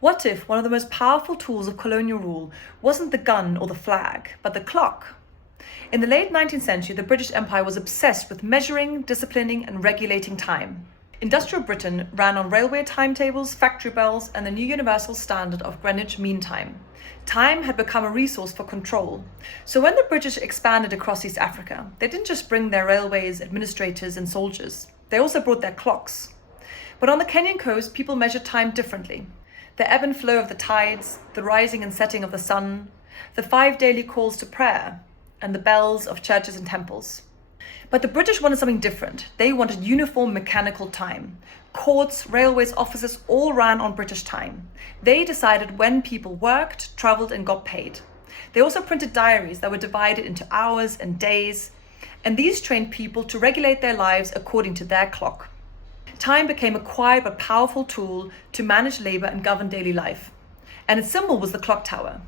What if one of the most powerful tools of colonial rule wasn't the gun or the flag, but the clock? In the late 19th century, the British Empire was obsessed with measuring, disciplining, and regulating time. Industrial Britain ran on railway timetables, factory bells, and the new universal standard of Greenwich Mean Time. Time had become a resource for control. So when the British expanded across East Africa, they didn't just bring their railways, administrators, and soldiers. They also brought their clocks. But on the Kenyan coast, people measured time differently. The ebb and flow of the tides, the rising and setting of the sun, the 5 daily calls to prayer, and the bells of churches and temples. But the British wanted something different. They wanted uniform mechanical time. Courts, railways, offices all ran on British time. They decided when people worked, travelled, and got paid. They also printed diaries that were divided into hours and days, and these trained people to regulate their lives according to their clock. Time became a quiet but powerful tool to manage labour and govern daily life. And its symbol was the clock tower.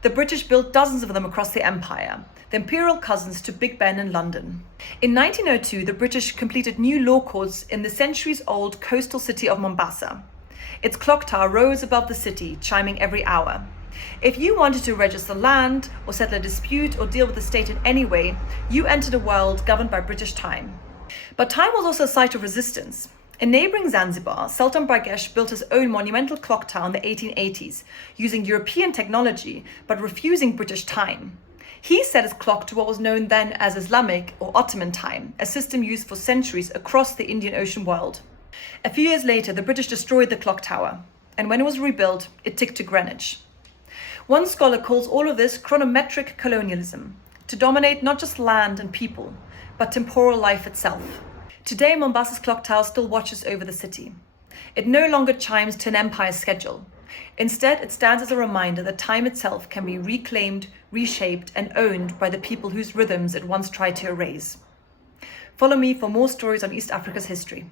The British built dozens of them across the empire, the imperial cousins to Big Ben in London. In 1902, the British completed new law courts in the centuries-old coastal city of Mombasa. Its clock tower rose above the city, chiming every hour. If you wanted to register land or settle a dispute or deal with the state in any way, you entered a world governed by British time. But time was also a site of resistance. In neighbouring Zanzibar, Sultan Bargash built his own monumental clock tower in the 1880s, using European technology but refusing British time. He set his clock to what was known then as Islamic or Ottoman time, a system used for centuries across the Indian Ocean world. A few years later, the British destroyed the clock tower, and when it was rebuilt, it ticked to Greenwich. One scholar calls all of this chronometric colonialism, to dominate not just land and people, but temporal life itself. Today, Mombasa's clock tower still watches over the city. It no longer chimes to an empire's schedule. Instead, it stands as a reminder that time itself can be reclaimed, reshaped, and owned by the people whose rhythms it once tried to erase. Follow me for more stories on East Africa's history.